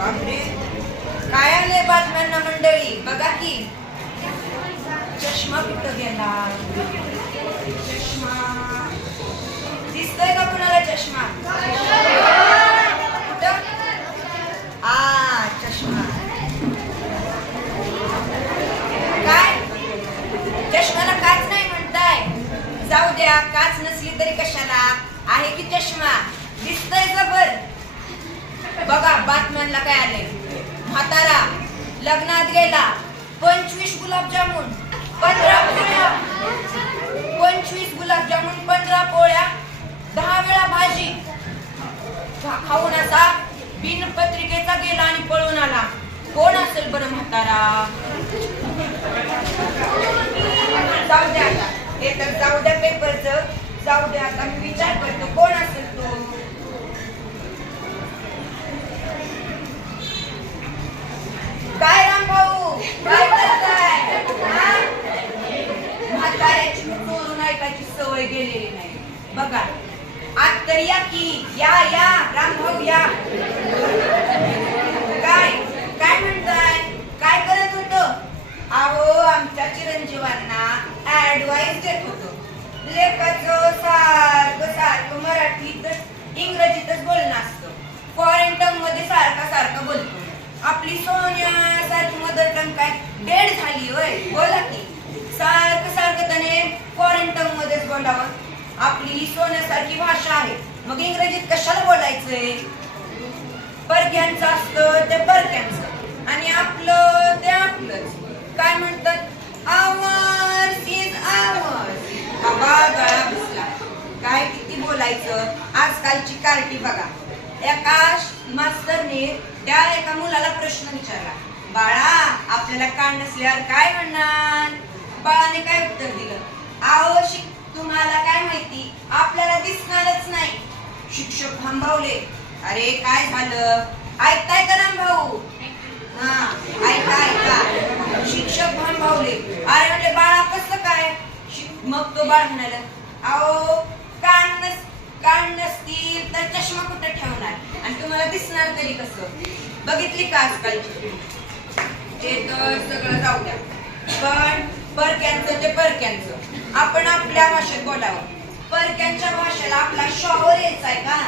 बापरे, काय आले बातम्यांना मंडळी? बघा की, चष्मा कुठं गेला? चष्मा दिसतोय का कुणाला? चष्मा कुठं? चष्मा. काय चष्म्याला काच नाही म्हणताय? जाऊ द्या, काच नसली तरी कशाला, आहे की चष्मा, दिसतोय जबर. बघा बातम्यांना काय आले. म्हातारा लग्नात गेला, 25 गुलाबजामुन 15 पोळ्या, 25 गुलाबजामुन 15 पोळ्या, 10 वेळा भाजी खाऊन असा बिनपत्रिकेचा गेला आणि पळून आला. कोण असेल बरं म्हातारा? जाऊ द्या आता, हे तर जाऊ द्या पेपरचं, जाऊ द्या आता मी विचार करतो कोण असेल तो. काय राम भाऊ, काय करताय? म्हाताऱ्याची चोरून ऐकायची सवय गेलेली नाही. बघा आज तर या की, या राम भाऊ या. काय काय म्हणताय? काय करत होतो? अहो आमच्या चिरंजीवांना ऍडवाइस देत होतो. लेखाचं सारखं मराठीतच इंग्रजीतच बोलणं असतं. फॉरेन टंग मध्ये सारखं बोलतो. आपली सोन्यासारखी मदर टंग काय डेड झाली होय? बोला की, सारखं त्याने फॉरेन टंग मध्येच बोलावं. आपली ही सोन्यासारखी भाषा आहे, मग इंग्रजीत कशाला बोलायचंय? परक्यांचं असतं ते परक्यांचं आणि आपलं ते आपलंच. काय म्हणतात? Hours is ours. बाबा गळा बसला. काय किती बोलायचं? आजकालची कार्टी बघा. एका मास्तरने त्या एका मुलाला प्रश्न विचारला, बाळा आपल्याला कान नसल्यावर काय म्हणणार? बाळाने काय उत्तर दिलं? आओ तुम्हाला काय माहिती, आपल्याला दिसणारच नाही. शिक्षक थांबवले. अरे काय झालं? ऐकताय का राम भाऊ? ऐका. शिक्षक थांबवले. अरे म्हटले बाळा कसं काय? मग तो बाळ म्हणाला, आओ कान नसतील तर चष्मा कुठे ठेवणार आणि तुम्हाला दिसणार तरी कसं? बघितली का आजकालची? ते तर सगळं जाऊ द्या, पण परक्यांचं ते परक्यांचं. आपण आपल्या भाषेत बोलावं. परक्यांच्या भाषेला आपला शॉवर यायचाय का?